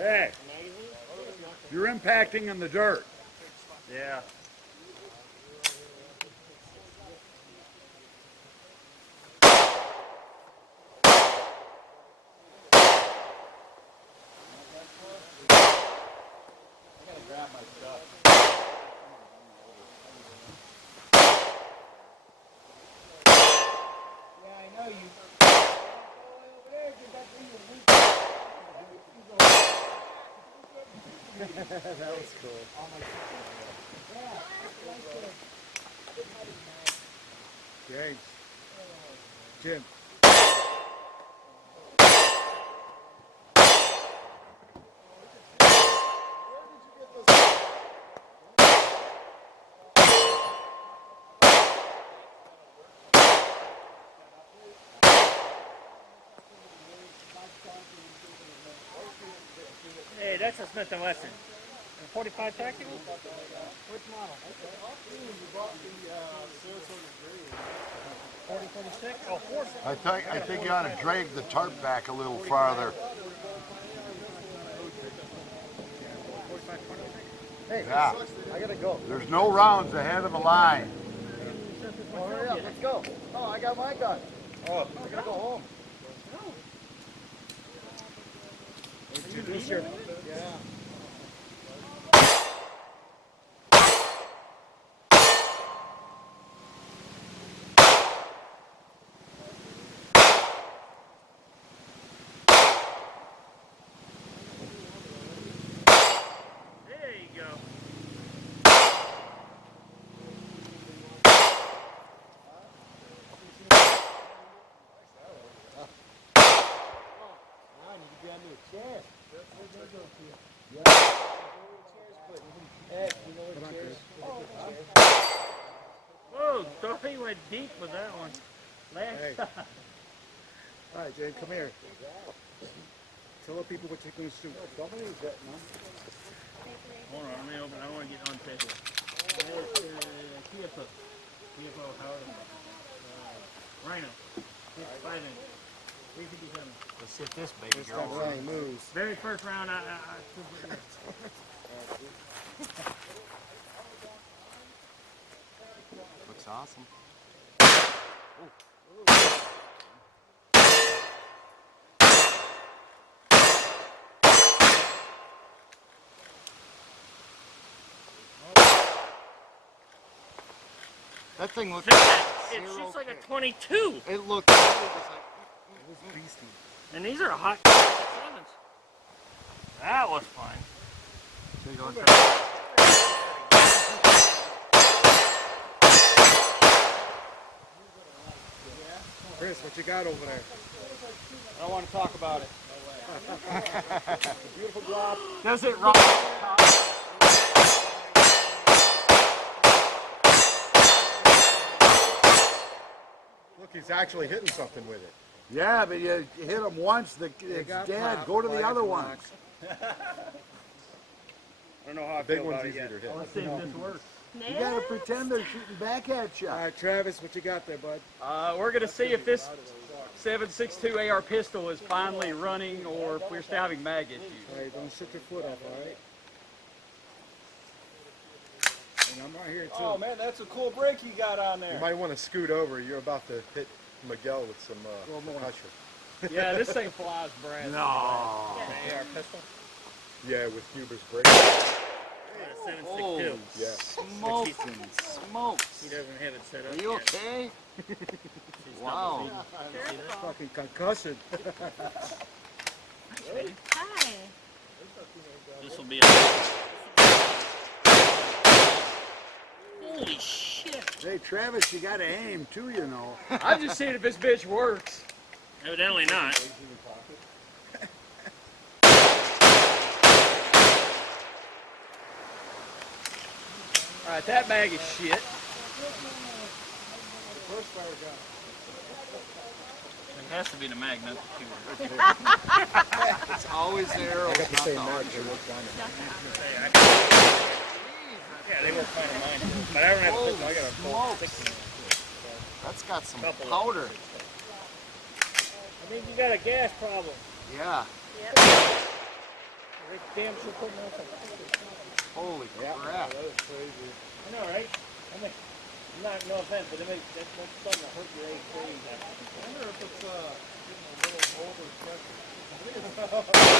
Hey, you're impacting in the dirt. Yeah. That was cool. James. Jim. Hey, that's a Smith & Wesson. A 45 tactical? Which model? 40-46? Oh, 40. I think you ought to drag the tarp back a little farther. Hey, Yeah. I gotta go. There's no rounds ahead of the line. Oh, hurry up, let's go. Oh, I got my gun. Oh, I gotta go home. Introduce your. Yeah. There you go. I need to be under a chair. Whoa, Dorothy went deep with that one. Last Hey. shot. All right, Jane, come here. Tell the people what you're going to shoot. Somebody is that, no? Hold on, let me open. I want to get on tape. TFO, Howard. Rhino. 5 inch. 357. Let's hit this baby This girl. time thing moves. Very first round, Looks awesome. That thing looks it zero shoots like a kick. 22. It looks just like, It was beastie. And these are hot 7s. That was fun. so you go Chris, what you got over there? I don't want to talk about it. Beautiful drop. Does it rock? Look, he's actually hitting something with it. Yeah, but you hit them once, it's got dead. popped Go to by the other the ones. blocks. I don't know how I Big feel one's about it easier yet. to hit. Let's see if this works. You gotta pretend they're shooting back at you. All right, Travis, what you got there, bud? We're going to see if this 7.62 AR pistol is finally running or if we're still having mag issues. All right, don't shoot your foot off, all right? And I'm right here, too. Oh man, that's a cool break you got on You there. might want to scoot over. You're about to hit Miguel with some pressure. Yeah, this thing flies, Brad. No. AR pistol. Yeah, with Huber's break. 7.62. Yeah. Smoking smokes. He doesn't have it set up Are you yet. okay? Wow. Fucking concussion. Hi. This will be holy shit. Hey, Travis, you gotta aim too, you know. I'm just seeing if this bitch works. Evidently not. Alright, that bag is shit. It has to be the mag, not the shooter. It's always there. I got the not same the mag. always They there. work fine. Yeah, they work fine on mine too. But I don't have a pistol, I got a full Smokes. 16. That's got some Couple of powder. I think you got a gas problem. Yeah. Yep. Damn sure putting on some. Holy Yeah. crap. That is crazy. I know, right? I mean, not no offense, but that's something that hurt your egg crazy. I wonder if it's getting a little over pressure.